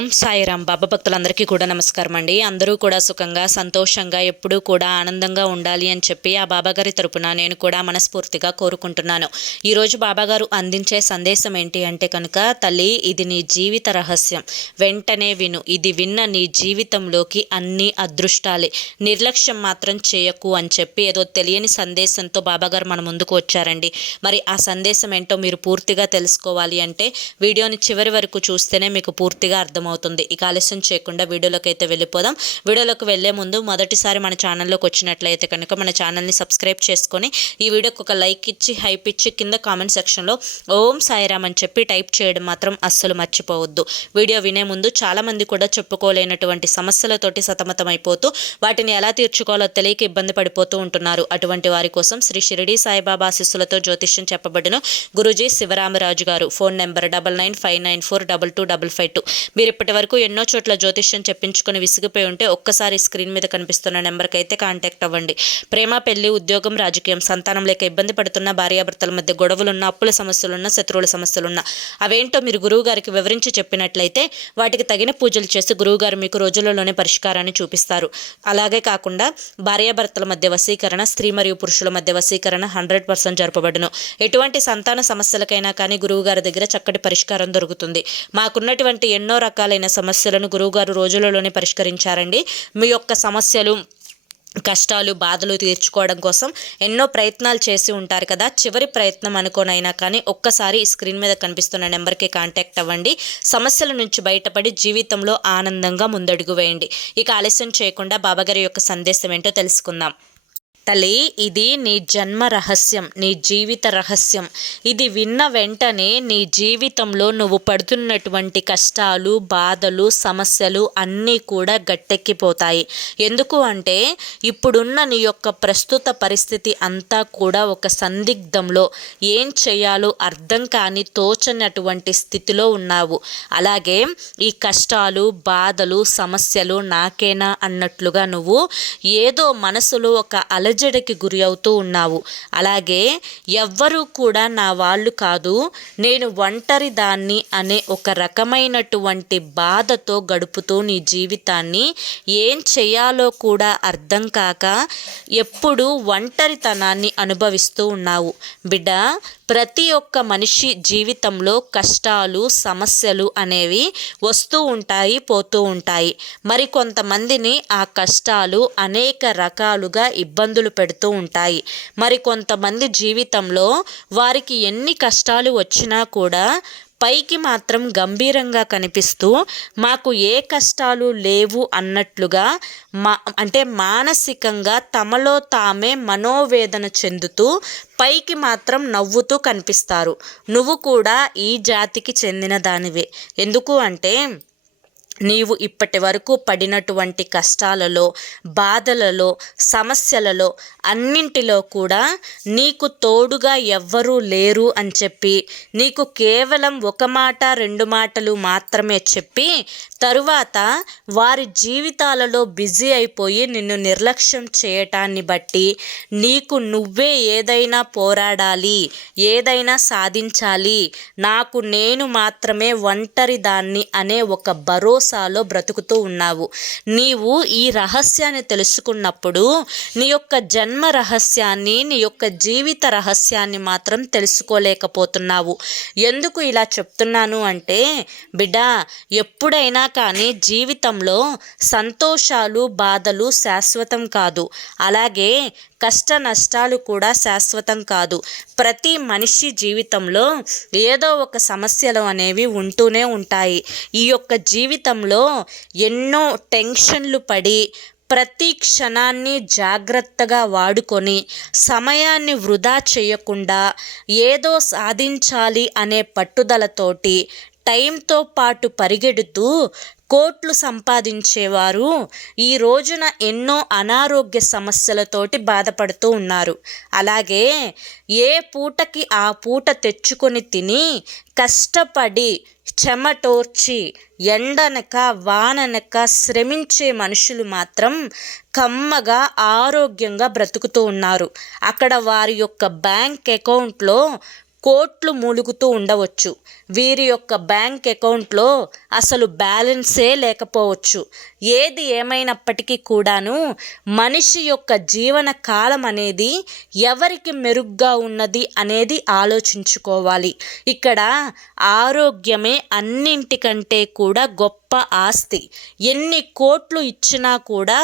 ఓం సాయిరామ్. బాబా భక్తులందరికీ కూడా నమస్కారం అండి. అందరూ కూడా సుఖంగా సంతోషంగా ఎప్పుడూ కూడా ఆనందంగా ఉండాలి అని చెప్పి ఆ బాబాగారి తరపున నేను కూడా మనస్ఫూర్తిగా కోరుకుంటున్నాను. ఈరోజు బాబాగారు అందించే సందేశం ఏంటి అంటే కనుక, తల్లి ఇది నీ జీవిత రహస్యం, వెంటనే విను. ఇది విన్న నీ జీవితంలోకి అన్ని అదృష్టాలే, నిర్లక్ష్యం మాత్రం చేయకు అని చెప్పి ఏదో తెలియని సందేశంతో బాబాగారు మన ముందుకు వచ్చారండి. మరి ఆ సందేశం ఏంటో మీరు పూర్తిగా తెలుసుకోవాలి అంటే వీడియోని చివరి వరకు చూస్తేనే మీకు పూర్తిగా అర్థమవుతుంది. ఇక ఆలస్యం చేయకుండా వీడియోలోకి అయితే వెళ్ళిపోదాం. వీడియోలోకి వెళ్లే ముందు మొదటిసారి మన ఛానల్లోకి వచ్చినట్లయితే కనుక మన ఛానల్ని సబ్స్క్రైబ్ చేసుకొని ఈ వీడియోకి ఒక లైక్ ఇచ్చి హైప్ ఇచ్చి కింద కామెంట్ సెక్షన్లో ఓం సాయిరామ్ అని చెప్పి టైప్ చేయడం మాత్రం అస్సలు మర్చిపోవద్దు. వీడియో వినే ముందు చాలామంది కూడా చెప్పుకోలేనటువంటి సమస్యలతోటి సతమతమైపోతూ వాటిని ఎలా తీర్చుకోవాలో తెలియక ఇబ్బంది పడిపోతూ ఉంటున్నారు. అటువంటి వారి కోసం శ్రీ షిరిడి సాయిబాబా ఆశీస్సులతో జ్యోతిష్యం చెప్పబడిన గురూజీ శివరామరాజు గారు. Phone number 9959942255. మీరు ఇప్పటి వరకు ఎన్నో చోట్ల జ్యోతిష్యం చెప్పించుకొని విసిగిపోయి ఉంటే ఒక్కసారి స్క్రీన్ మీద కనిపిస్తున్న నెంబర్కి అయితే కాంటాక్ట్ అవ్వండి. ప్రేమ, పెళ్లి, ఉద్యోగం, రాజకీయం, సంతానం లేక ఇబ్బంది పడుతున్న భార్యాభర్తల మధ్య గొడవలున్న, అప్పుల సమస్యలున్న, శత్రువుల సమస్యలున్న అవేంటో మీరు గురువు గారికి వివరించి చెప్పినట్లయితే వాటికి తగిన పూజలు చేసి గురువుగారు మీకు రోజులలోనే పరిష్కారాన్ని చూపిస్తారు. అలాగే కాకుండా భార్యాభర్తల మధ్య వశీకరణ, స్త్రీ మరియు పురుషుల మధ్య వశీకరణ 100% జరపబడును. ఎటువంటి సంతాన సమస్యలకైనా కానీ గురువుగారి దగ్గర చక్కటి పరిష్కారం దొరుకుతుంది. మాకున్నటువంటి ఎన్నో రకాలైన సమస్యలను గురువుగారు రోజులలోనే పరిష్కరించారండి. మీ యొక్క సమస్యలు, కష్టాలు, బాధలు తీర్చుకోవడం కోసం ఎన్నో ప్రయత్నాలు చేసి ఉంటారు కదా. చివరి ప్రయత్నం అనుకోనైనా కానీ ఒక్కసారి ఈ స్క్రీన్ మీద కనిపిస్తున్న నెంబర్కి కాంటాక్ట్ అవ్వండి. సమస్యల నుంచి బయటపడి జీవితంలో ఆనందంగా ముందడుగు వేయండి. ఇక ఆలస్యం చేయకుండా బాబాగారి యొక్క సందేశం ఏంటో తెలుసుకుందాం. తల్లి, ఇది నీ జన్మ రహస్యం, నీ జీవిత రహస్యం. ఇది విన్న వెంటనే నీ జీవితంలో నువ్వు పడుతున్నటువంటి కష్టాలు, బాధలు, సమస్యలు అన్నీ కూడా గట్టెక్కిపోతాయి. ఎందుకు అంటే ఇప్పుడున్న నీ యొక్క ప్రస్తుత పరిస్థితి అంతా కూడా ఒక సందిగ్ధంలో, ఏం చేయాలో అర్థం కాని తోచనటువంటి స్థితిలో ఉన్నావు. అలాగే ఈ కష్టాలు, బాధలు, సమస్యలు నాకేనా అన్నట్లుగా నువ్వు ఏదో మనసులో ఒక అలజడికి గురి అవుతూ ఉన్నావు. అలాగే ఎవ్వరూ కూడా నా వాళ్ళు కాదు, నేను ఒంటరి దాన్ని అనే ఒక రకమైనటువంటి బాధతో గడుపుతూ నీ జీవితాన్ని ఏం చేయాలో కూడా అర్థం కాక ఎప్పుడూ ఒంటరితనాన్ని అనుభవిస్తూ ఉన్నావు. బిడ్డ, ప్రతి ఒక్క మనిషి జీవితంలో కష్టాలు, సమస్యలు అనేవి వస్తూ ఉంటాయి, పోతూ ఉంటాయి. మరి కొంతమందిని ఆ కష్టాలు అనేక రకాలుగా ఇబ్బందులు పెడుతూ ఉంటాయి. మరి కొంతమంది జీవితంలో వారికి ఎన్ని కష్టాలు వచ్చినా కూడా పైకి మాత్రం గంభీరంగా కనిపిస్తూ మాకు ఏ కష్టాలు లేవు అన్నట్లుగా మానసికంగా తమలో తామే మనోవేదన చెందుతూ పైకి మాత్రం నవ్వుతూ కనిపిస్తారు. నువ్వు కూడా ఈ జాతికి చెందిన దానివే. ఎందుకు అంటే నీవు ఇప్పటి వరకు పడినటువంటి కష్టాలలో, బాధలలో, సమస్యలలో అన్నింటిలో కూడా నీకు తోడుగా ఎవ్వరూ లేరు అని చెప్పి నీకు కేవలం ఒక మాట, రెండు మాటలు మాత్రమే చెప్పి తరువాత వారి జీవితాలలో బిజీ అయిపోయి నిన్ను నిర్లక్ష్యం చేయటాన్ని బట్టి నీకు నువ్వే ఏదైనా పోరాడాలి, ఏదైనా సాధించాలి, నాకు నేను మాత్రమే ఒంటరి దాన్ని అనే ఒక భరోసాలో బ్రతుకుతూ ఉన్నావు. నీవు ఈ రహస్యాన్ని తెలుసుకున్నప్పుడు నీ యొక్క జన్మ రహస్యాన్ని, నీ యొక్క జీవిత రహస్యాన్ని మాత్రం తెలుసుకోలేకపోతున్నావు. ఎందుకు ఇలా చెప్తున్నాను అంటే బిడ్డ, ఎప్పుడైనా కానీ జీవితంలో సంతోషాలు, బాధలు శాశ్వతం కాదు. అలాగే కష్ట నష్టాలు కూడా శాశ్వతం కాదు. ప్రతి మనిషి జీవితంలో ఏదో ఒక సమస్యలు అనేవి ఉంటూనే ఉంటాయి. ఈ యొక్క జీవితంలో ఎన్నో టెన్షన్లు పడి ప్రతి క్షణాన్ని జాగ్రత్తగా వాడుకొని సమయాన్ని వృధా చేయకుండా ఏదో సాధించాలి అనే పట్టుదలతోటి టైంతో పాటు పరిగెడుతూ కోట్లు సంపాదించేవారు ఈ రోజున ఎన్నో అనారోగ్య సమస్యలతోటి బాధపడుతూ ఉన్నారు. అలాగే ఏ పూటకి ఆ పూట తెచ్చుకొని తిని కష్టపడి చెమటోర్చి ఎండనక వాననక శ్రమించే మనుషులు మాత్రం కమ్మగా ఆరోగ్యంగా బ్రతుకుతూ ఉన్నారు. అక్కడ వారి యొక్క బ్యాంక్ అకౌంట్లో కోట్లు మూలుగుతూ ఉండవచ్చు. వీరి యొక్క బ్యాంక్ అకౌంట్లో అసలు బ్యాలెన్సే లేకపోవచ్చు. ఏది ఏమైనప్పటికీ కూడాను మనిషి యొక్క జీవన కాలం అనేది ఎవరికి మెరుగ్గా ఉన్నది అనేది ఆలోచించుకోవాలి. ఇక్కడ ఆరోగ్యమే అన్నింటికంటే కూడా గొప్ప ఆస్తి. ఎన్ని కోట్లు ఇచ్చినా కూడా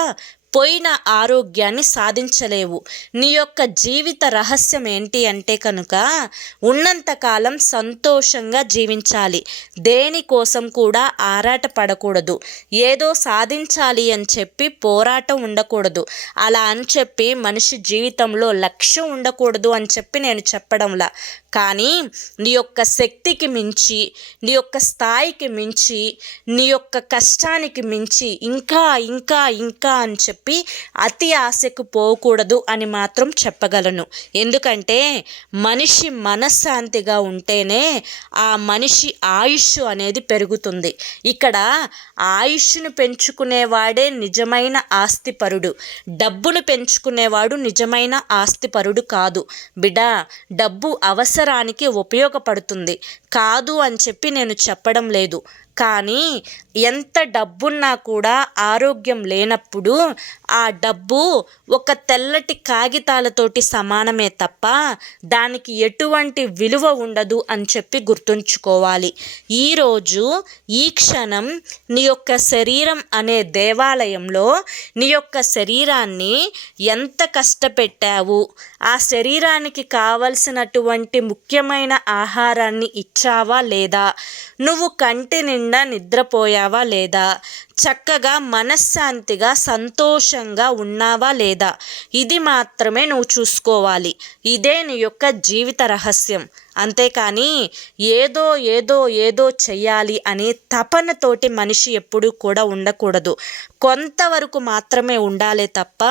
పోయిన ఆరోగ్యాన్ని సాధించలేవు. నీ యొక్క జీవిత రహస్యం ఏంటి అంటే కనుక ఉన్నంతకాలం సంతోషంగా జీవించాలి. దేనికోసం కూడా ఆరాట పడకూడదు. ఏదో సాధించాలి అని చెప్పి పోరాటం ఉండకూడదు. అలా అని చెప్పి మనిషి జీవితంలో లక్ష్యం ఉండకూడదు అని చెప్పి నేను చెప్పడంలా. కానీ నీ యొక్క శక్తికి మించి, నీ యొక్క స్థాయికి మించి, నీ యొక్క కష్టానికి మించి ఇంకా ఇంకా ఇంకా అని చెప్పి అతి ఆశకు పోకూడదు అని మాత్రం చెప్పగలను. ఎందుకంటే మనిషి మనశ్శాంతిగా ఉంటేనే ఆ మనిషి ఆయుష్ అనేది పెరుగుతుంది. ఇక్కడ ఆయుష్ను పెంచుకునేవాడే నిజమైన ఆస్తిపరుడు. డబ్బును పెంచుకునేవాడు నిజమైన ఆస్తిపరుడు కాదు. బిడ్డ, డబ్బు అవసరానికి ఉపయోగపడుతుంది, కాదు అని చెప్పి నేను చెప్పడం లేదు. కానీ ఎంత డబ్బున్నా కూడా ఆరోగ్యం లేనప్పుడు ఆ డబ్బు ఒక తెల్లటి కాగితాలతోటి సమానమే తప్ప దానికి ఎటువంటి విలువ ఉండదు అని చెప్పి గుర్తుంచుకోవాలి. ఈరోజు ఈ క్షణం నీ యొక్క శరీరం అనే దేవాలయంలో నీ యొక్క శరీరాన్ని ఎంత కష్టపెట్టావు, ఆ శరీరానికి కావలసినటువంటి ముఖ్యమైన ఆహారాన్ని ఇచ్చావా లేదా, నువ్వు కంటి నిండా నిద్రపోయావా లేదా, చక్కగా మనశ్శాంతిగా సంతోషంగా ఉన్నావా లేదా, ఇది మాత్రమే నువ్వు చూసుకోవాలి. ఇదే నీ యొక్క జీవిత రహస్యం. అంతేకాని ఏదో ఏదో ఏదో చెయ్యాలి అనే తపనతోటి మనిషి ఎప్పుడూ కూడా ఉండకూడదు. కొంతవరకు మాత్రమే ఉండాలే తప్ప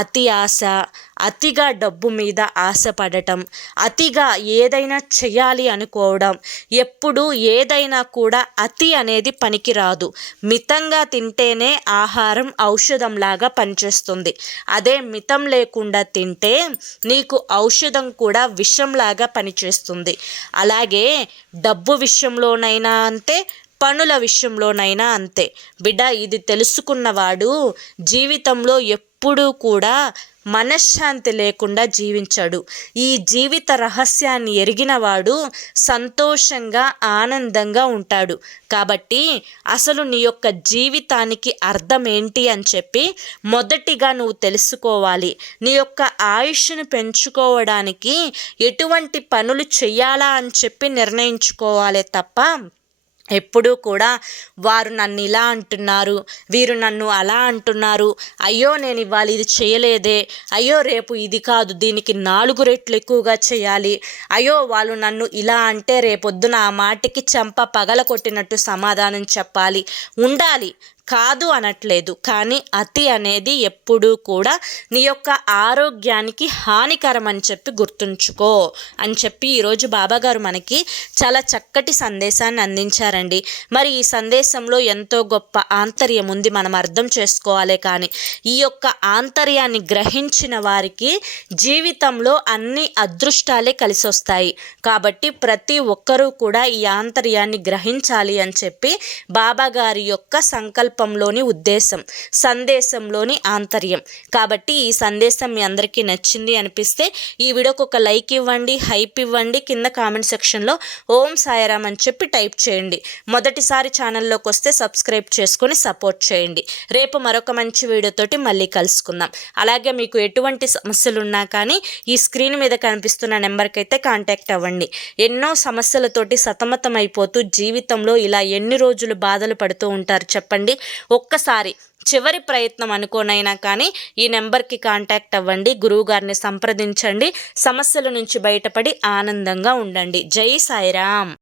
అతి ఆశ, అతిగా డబ్బు మీద ఆశపడటం, అతిగా ఏదైనా చెయ్యాలి అనుకోవడం, ఎప్పుడు ఏదైనా కూడా అతి అనేది పనికిరాదు. మితంగా తింటేనే ఆహారం ఔషధంలాగా పనిచేస్తుంది. అదే మితం లేకుండా తింటే నీకు ఔషధం కూడా విషంలాగా పనిచేస్తుంది. అలాగే డబ్బు విషయంలోనైనా అంతే, పనుల విషయంలోనైనా అంతే. బిడ్డ, ఇది తెలుసుకున్నవాడు జీవితంలో ఎప్పుడూ కూడా మనశ్శాంతి లేకుండా జీవించాడు. ఈ జీవిత రహస్యాన్ని ఎరిగినవాడు సంతోషంగా ఆనందంగా ఉంటాడు. కాబట్టి అసలు నీ యొక్క జీవితానికి అర్థం ఏంటి అని చెప్పి మొదటిగా నువ్వు తెలుసుకోవాలి. నీ యొక్క ఆయుష్ను పెంచుకోవడానికి ఎటువంటి పనులు చేయాలా అని చెప్పి నిర్ణయించుకోవాలి తప్ప ఎప్పుడూ కూడా వారు నన్ను ఇలా అంటున్నారు, వీరు నన్ను అలా అంటున్నారు, అయ్యో నేను ఇవాళ ఇది చేయలేదే, అయ్యో రేపు ఇది కాదు దీనికి 4 రెట్లు ఎక్కువగా చేయాలి, అయ్యో వాళ్ళు నన్ను ఇలా అంటే రేపొద్దున ఆ మాటకి చెంప పగల కొట్టినట్టు సమాధానం చెప్పాలి, ఉండాలి, కాదు అనట్లేదు. కానీ అతి అనేది ఎప్పుడూ కూడా నీ యొక్క ఆరోగ్యానికి హానికరం అని చెప్పి గుర్తుంచుకో అని చెప్పి ఈరోజు బాబాగారు మనకి చాలా చక్కటి సందేశాన్ని అందించారండి. మరి ఈ సందేశంలో ఎంతో గొప్ప ఆంతర్యం ఉంది, మనం అర్థం చేసుకోవాలి. కానీ ఈ యొక్క ఆంతర్యాన్ని గ్రహించిన వారికి జీవితంలో అన్ని అదృష్టాలే కలిసి వస్తాయి. కాబట్టి ప్రతి ఒక్కరూ కూడా ఈ ఆంతర్యాన్ని గ్రహించాలి అని చెప్పి బాబాగారి యొక్క సంకల్పంలోని ఉద్దేశం, సందేశంలోని ఆంతర్యం. కాబట్టి ఈ సందేశం మీ అందరికీ నచ్చింది అనిపిస్తే ఈ వీడియోకి ఒక లైక్ ఇవ్వండి, హైప్ ఇవ్వండి, కింద కామెంట్ సెక్షన్లో ఓం సాయిరామ్ అని చెప్పి టైప్ చేయండి. మొదటిసారి ఛానల్లోకి వస్తే సబ్స్క్రైబ్ చేసుకొని సపోర్ట్ చేయండి. రేపు మరొక మంచి వీడియోతోటి మళ్ళీ కలుసుకుందాం. అలాగే మీకు ఎటువంటి సమస్యలు ఉన్నా కానీ ఈ స్క్రీన్ మీద కనిపిస్తున్న నెంబర్కి అయితే కాంటాక్ట్ అవ్వండి. ఎన్నో సమస్యలతోటి సతమతం అయిపోతూ జీవితంలో ఇలా ఎన్ని రోజులు బాధలు పడుతూ ఉంటారు చెప్పండి. ఒక్కసారి చివరి ప్రయత్నం అనుకోనైనా కానీ ఈ నెంబర్కి కాంటాక్ట్ అవ్వండి, గురువుగారిని సంప్రదించండి, సమస్యల నుంచి బయటపడి ఆనందంగా ఉండండి. జై సాయిరామ్.